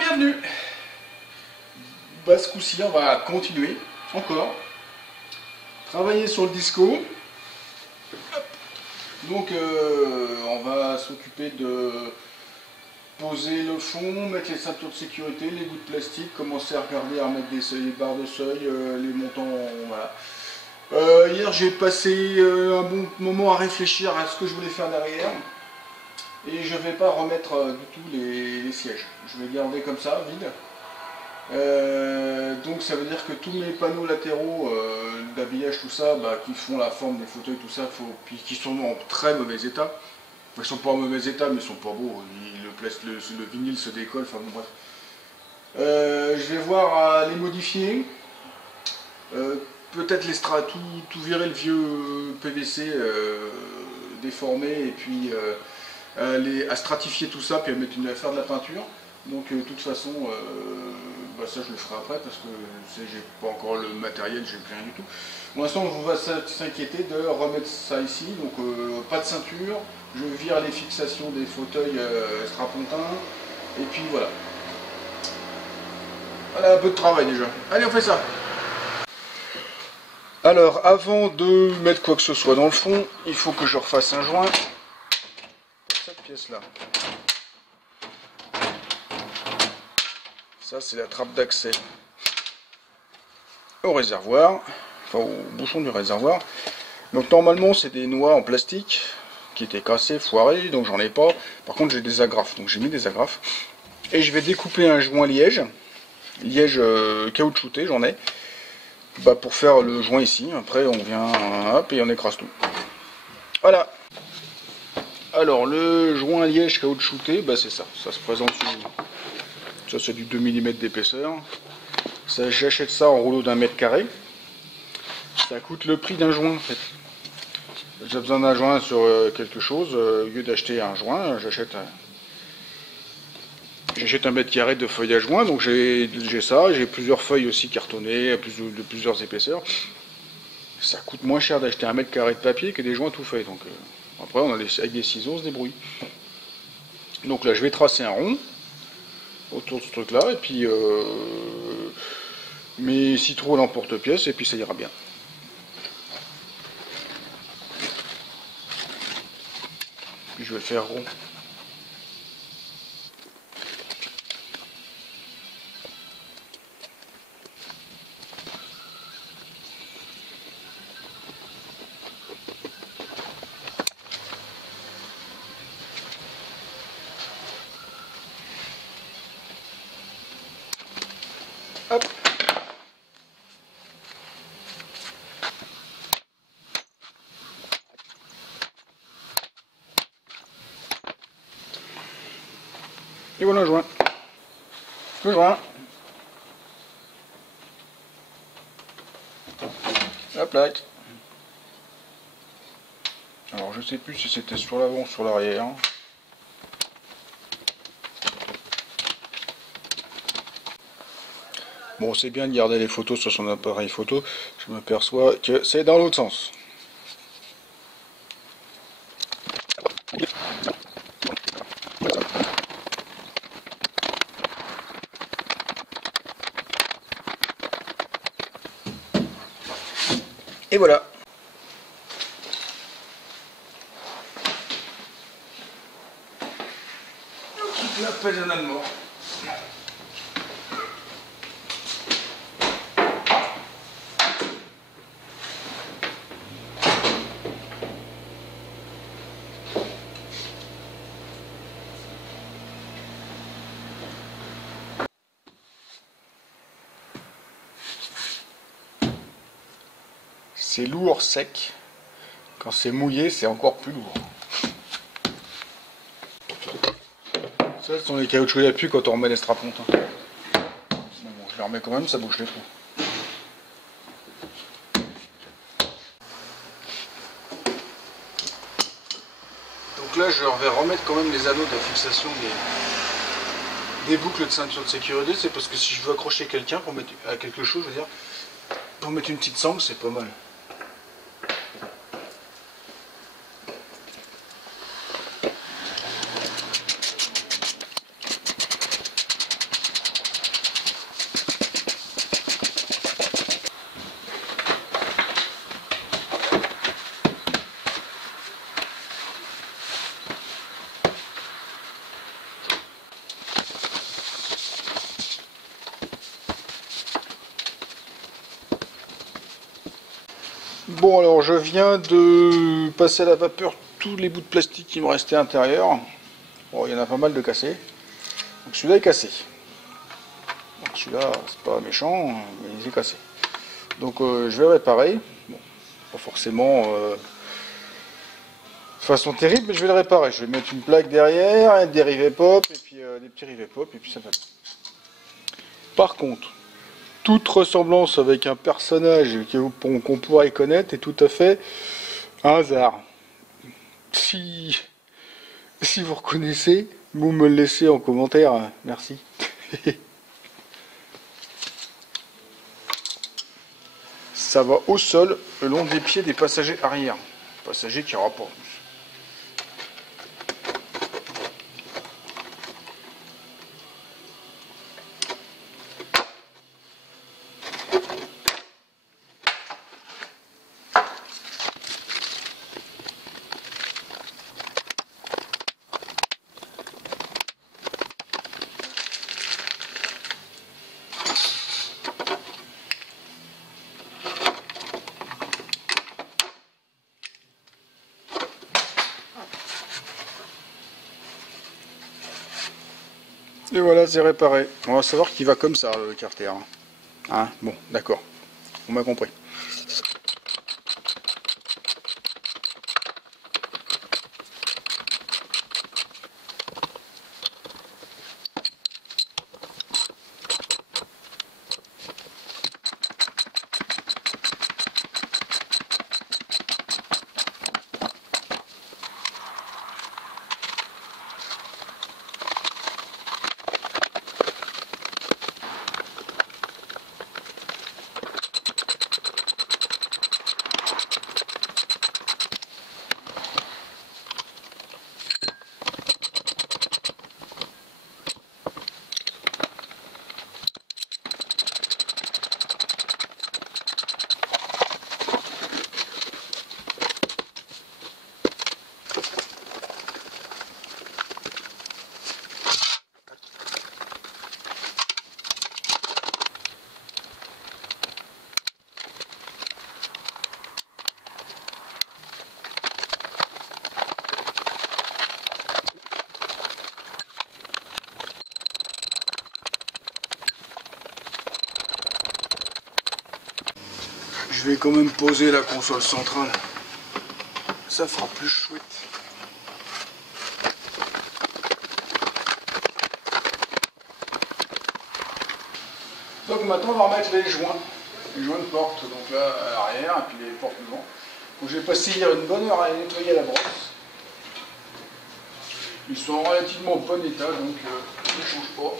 bienvenue. Bah, ce coup-ci, on va continuer encore. Travailler sur le disco. Donc on va s'occuper de poser le fond, mettre les ceintures de sécurité, les bouts de plastique, commencer à regarder, à remettre des seuils, les barres de seuil, les montants, voilà. Hier j'ai passé un bon moment à réfléchir à ce que je voulais faire derrière. Et je ne vais pas remettre du tout les sièges. Je vais garder comme ça, vide. Donc ça veut dire que tous mes panneaux latéraux d'habillage, tout ça, bah, qui font la forme des fauteuils, tout ça, puis qui sont en très mauvais état. Enfin, ils sont pas en mauvais état, mais ils sont pas beaux. Le vinyle se décolle, enfin bon bref. Je vais voir à les modifier. Peut-être tout virer le vieux PVC déformé et puis à stratifier tout ça, puis à faire de la peinture. Donc de toute façon, bah, ça je le ferai après parce que j'ai pas encore le matériel, j'ai plus rien du tout. Pour l'instant, on va s'inquiéter de remettre ça ici. Donc pas de ceinture, je vire les fixations des fauteuils strapontins, et puis voilà. Voilà un peu de travail déjà. Allez, on fait ça. Alors, avant de mettre quoi que ce soit dans le fond, il faut que je refasse un joint pour cette pièce-là. Ça, c'est la trappe d'accès au réservoir, enfin au bouchon du réservoir. Donc, normalement, c'est des noix en plastique qui étaient cassées, foirées, donc j'en ai pas. Par contre, j'ai des agrafes, donc j'ai mis des agrafes. Et je vais découper un joint liège caoutchouté, j'en ai. Bah, pour faire le joint ici, après on vient, hop, et on écrase tout. Voilà. Alors le joint liège caoutchouté, bah, c'est ça, ça se présente sous... Ça c'est du 2 mm d'épaisseur. J'achète ça en rouleau d'1 mètre carré. Ça coûte le prix d'un joint en fait. J'ai besoin d'un joint sur quelque chose, au lieu d'acheter un joint, j'achète 1 mètre carré de feuilles à joint, donc j'ai ça, j'ai plusieurs feuilles aussi cartonnées, de plusieurs épaisseurs. Ça coûte moins cher d'acheter 1 mètre carré de papier que des joints tout faits. Donc après, avec des ciseaux, on se débrouille. Donc là, je vais tracer un rond autour de ce truc-là, et puis mes 6 trous en porte-pièce, et puis ça ira bien. Puis je vais le faire rond. Hop. Et voilà le joint. Le joint. La plaque. Alors je sais plus si c'était sur l'avant ou sur l'arrière. Bon, c'est bien de garder les photos sur son appareil photo. Je m'aperçois que c'est dans l'autre sens. Et voilà. La pelle d'un Allemand. C'est lourd sec. Quand c'est mouillé, c'est encore plus lourd. Ça, ce sont les caoutchoucs à pu quand on remet les strapontins. Bon, je les remets quand même, ça bouge les trous. Donc là, je vais remettre quand même les anneaux de fixation des boucles de ceinture de sécurité. C'est parce que si je veux accrocher quelqu'un pour mettre à quelque chose, je veux dire, pour mettre une petite sangle, c'est pas mal. Bon, alors je viens de passer à la vapeur tous les bouts de plastique qui me restaient à l'intérieur. Bon, il y en a pas mal de cassés. Donc celui-là est cassé. Celui-là, c'est pas méchant, mais il est cassé. Donc je vais réparer. Bon, pas forcément de façon terrible, mais je vais le réparer. Je vais mettre une plaque derrière, des rivets pop, et puis des petits rivets pop, et puis ça va. Par contre, toute ressemblance avec un personnage qu'on pourrait connaître est tout à fait un hasard. Si vous reconnaissez, vous me le laissez en commentaire. Merci. Ça va au sol, le long des pieds des passagers arrière. Passagers qui rapportent. Et voilà, c'est réparé. On va savoir qu'il va comme ça, le carter. Hein, bon, d'accord. On m'a compris. Je vais quand même poser la console centrale. Ça fera plus chouette. Donc maintenant on va remettre les joints de porte, donc là à l'arrière, et puis les portes devant. Donc j'ai passé hier une bonne heure à les nettoyer à la brosse. Ils sont en relativement bon état, donc ils ne changent pas.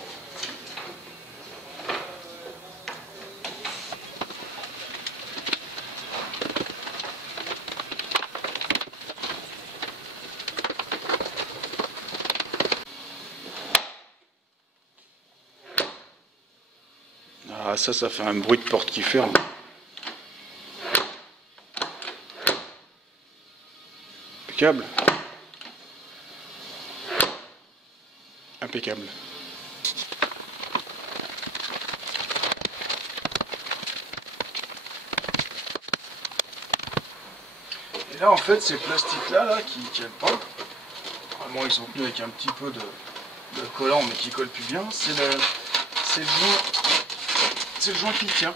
Ah ça fait un bruit de porte qui ferme. Impeccable. Impeccable. Et là en fait ces plastiques là qui ne tiennent pas, vraiment ils sont tenus avec un petit peu de collant mais qui colle plus bien, c'est le joint qui tient.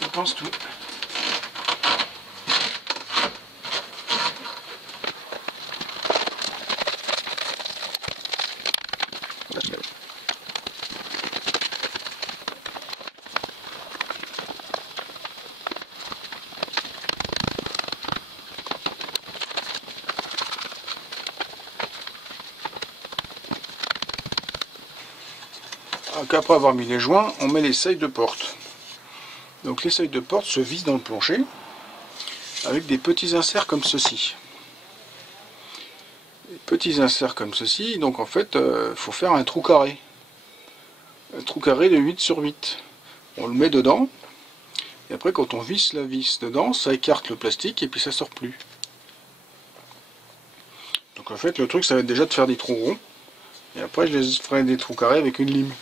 Je pense tout. Donc après avoir mis les joints, on met les seuils de porte. Donc les seuils de porte se vissent dans le plancher avec des petits inserts comme ceci. Des petits inserts comme ceci, donc en fait il faut faire un trou carré. Un trou carré de 8 sur 8. On le met dedans, et après quand on visse la vis dedans, ça écarte le plastique et puis ça sort plus. Donc en fait le truc ça va être déjà de faire des trous ronds, et après je les ferai des trous carrés avec une lime.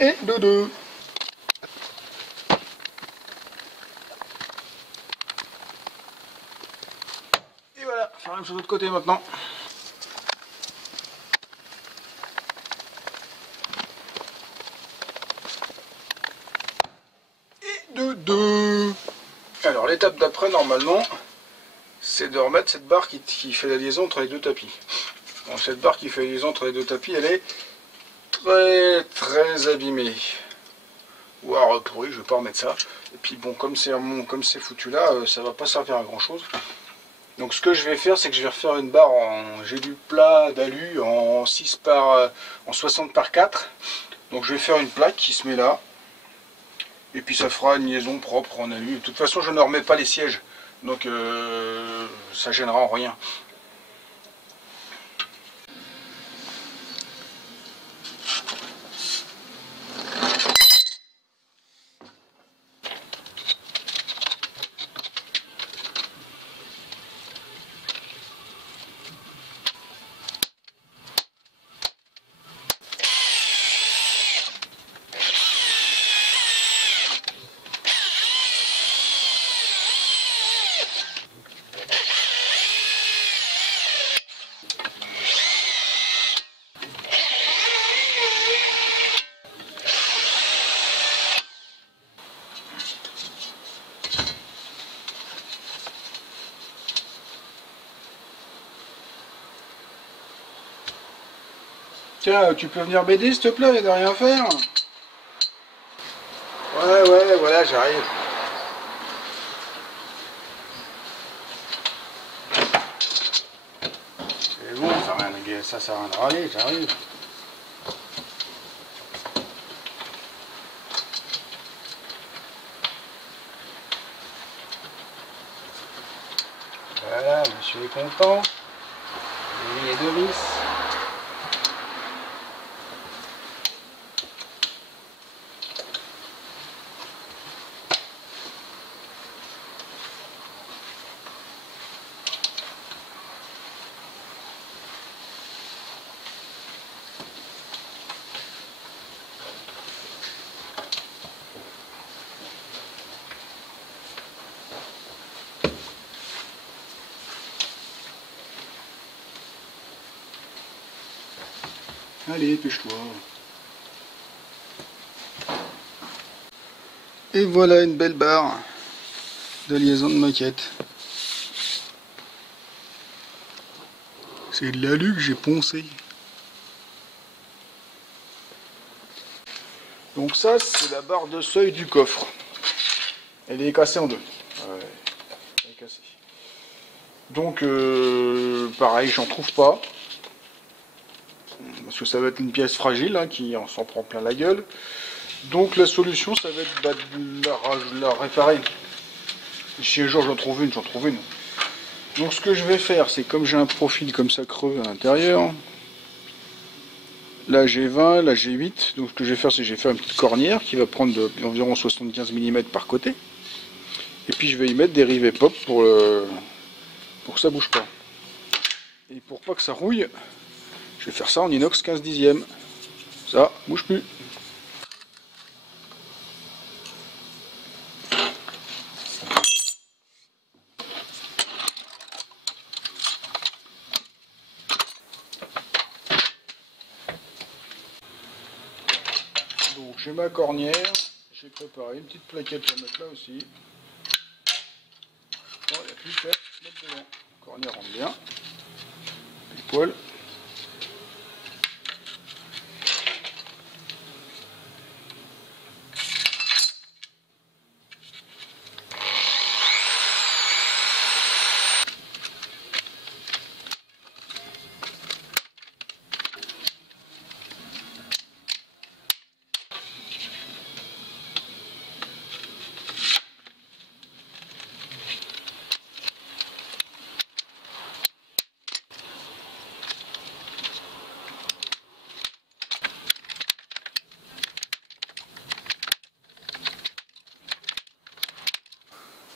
Et de 2. Et voilà, faire la même chose de l'autre côté maintenant. Et de 2. Alors l'étape d'après normalement, c'est de remettre cette barre qui fait la liaison entre les deux tapis. Bon, cette barre qui fait la liaison entre les deux tapis, elle est très abîmée. Ou alors pourri, je vais pas remettre ça. Et puis bon, comme c'est foutu là, ça va pas servir à grand chose. Donc ce que je vais faire, c'est que je vais refaire une barre en j'ai du plat d'alu en 60 par 4. Donc je vais faire une plaque qui se met là. Et puis ça fera une liaison propre en alu. De toute façon, je ne remets pas les sièges. Donc ça gênera en rien. Tiens, tu peux venir m'aider s'il te plaît, il y a de rien faire. Ouais, voilà, j'arrive. C'est bon, ça sert à rien de râler, j'arrive. Voilà, monsieur est content. Il y a 2 vis. Allez, pêche-toi. Et voilà une belle barre de liaison de maquette. C'est de l'alu que j'ai poncé. Donc ça, c'est la barre de seuil du coffre. Elle est cassée en deux. Ouais, elle est cassée. Donc, pareil, j'en trouve pas. Parce que ça va être une pièce fragile, hein, qui s'en prend plein la gueule. Donc la solution, ça va être de la réparer. Si un jour j'en trouve une, j'en trouve une. Donc ce que je vais faire, c'est comme j'ai un profil comme ça creux à l'intérieur. Là j'ai 20, là j'ai 8. Donc ce que je vais faire, c'est que je vais faire une petite cornière qui va prendre environ 75 mm par côté. Et puis je vais y mettre des rivets pop pour que ça bouge pas. Et pour pas que ça rouille, je vais faire ça en inox 15 dixièmes. Ça bouge plus. Donc j'ai ma cornière, j'ai préparé une petite plaquette pour mettre là aussi. Bon, il n'y a plus qu'à mettre dedans. La cornière rentre bien. Les poils.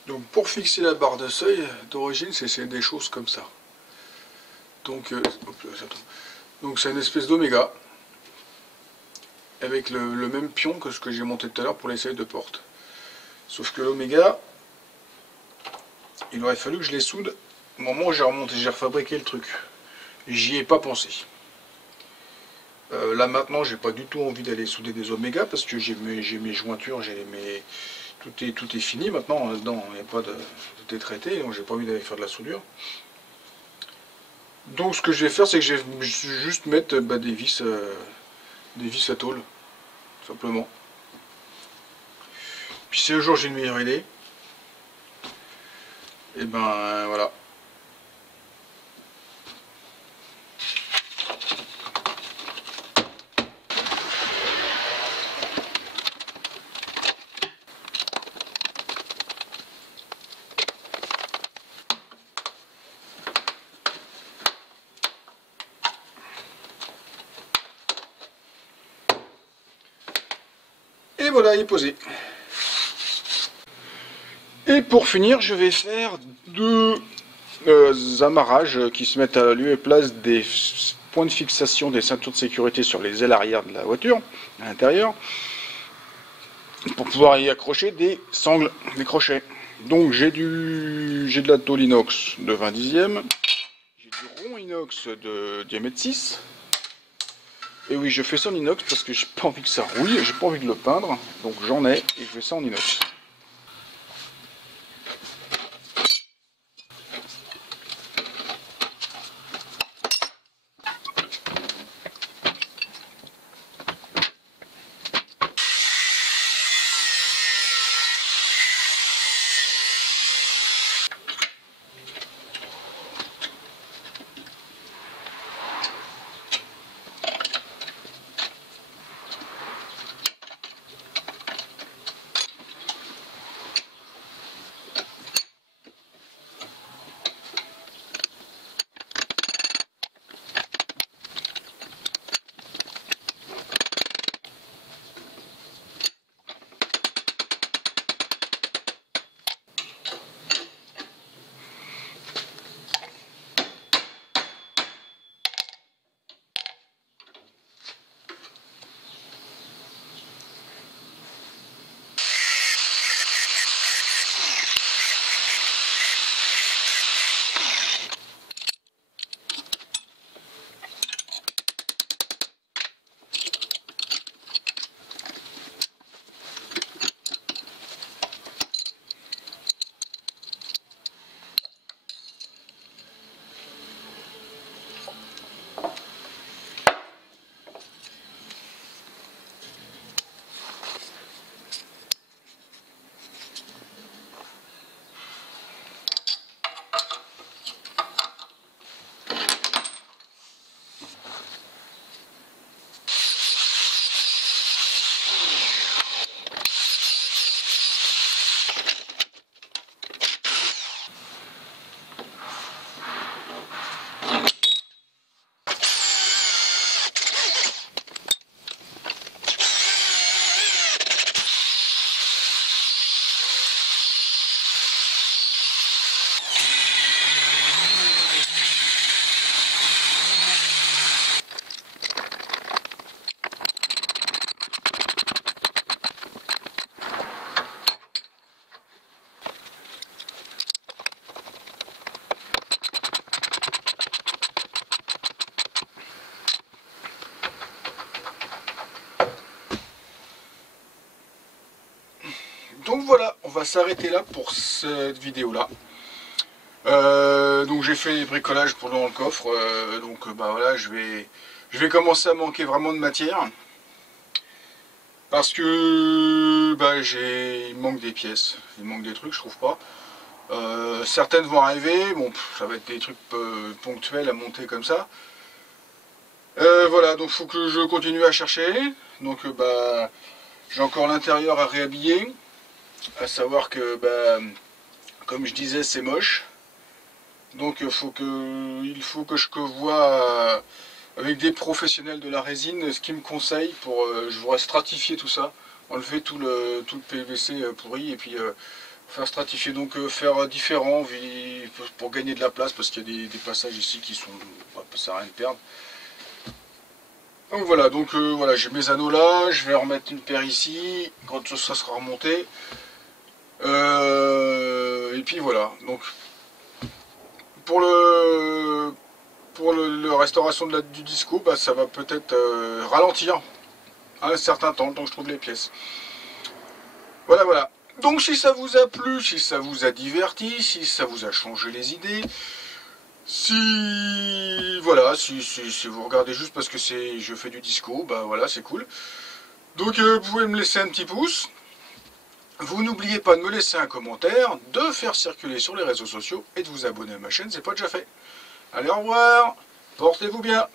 Donc pour fixer la barre de seuil, d'origine c'est des choses comme ça. Donc c'est une espèce d'oméga. avec le même pion que ce que j'ai monté tout à l'heure pour les seuils de porte. Sauf que l'Omega, il aurait fallu que je les soude au moment où j'ai refabriqué le truc. J'y ai pas pensé. Là maintenant, j'ai pas du tout envie d'aller souder des Omega parce que j'ai mes jointures, tout est fini maintenant là-dedans. Il y a pas de, tout est traité, donc j'ai pas envie d'aller faire de la soudure. Donc ce que je vais faire, c'est que je vais juste mettre des vis à tôle, tout simplement. Puis si un jour j'ai une meilleure idée, et ben voilà. Et voilà, il est posé. Et pour finir, je vais faire deux amarrages qui se mettent à lieu et place des points de fixation des ceintures de sécurité sur les ailes arrière de la voiture, à l'intérieur, pour pouvoir y accrocher des sangles, des crochets. Donc j'ai de la tôle inox de 20 dixièmes, j'ai du rond inox de diamètre 6. Et oui, je fais ça en inox parce que j'ai pas envie que ça rouille, j'ai pas envie de le peindre, donc j'en ai et je fais ça en inox. Donc voilà, on va s'arrêter là pour cette vidéo là. Donc j'ai fait les bricolages pour dans le coffre, voilà, je vais commencer à manquer vraiment de matière parce que il manque des pièces, il manque des trucs, je trouve pas. Certaines vont arriver, bon ça va être des trucs ponctuels à monter comme ça. Voilà, donc faut que je continue à chercher. Donc j'ai encore l'intérieur à réhabiller, à savoir que comme je disais c'est moche. Donc il faut que je voie avec des professionnels de la résine ce qu'ils me conseillent pour je voudrais stratifier tout ça, enlever tout le PVC pourri et puis faire stratifier, donc faire différent pour gagner de la place parce qu'il y a des passages ici qui sont, ça sert à rien de perdre. Donc voilà, voilà, j'ai mes anneaux là, je vais remettre une paire ici, quand ça sera remonté. Et puis voilà, donc pour la restauration du disco, bah, ça va peut-être ralentir un certain temps, donc je trouve les pièces. Voilà, voilà. Donc si ça vous a plu, si ça vous a diverti, si ça vous a changé les idées, si voilà, si vous regardez juste parce que je fais du disco, bah voilà, c'est cool. Donc vous pouvez me laisser un petit pouce. Vous n'oubliez pas de me laisser un commentaire, de faire circuler sur les réseaux sociaux et de vous abonner à ma chaîne, c'est pas déjà fait. Allez, au revoir, portez-vous bien.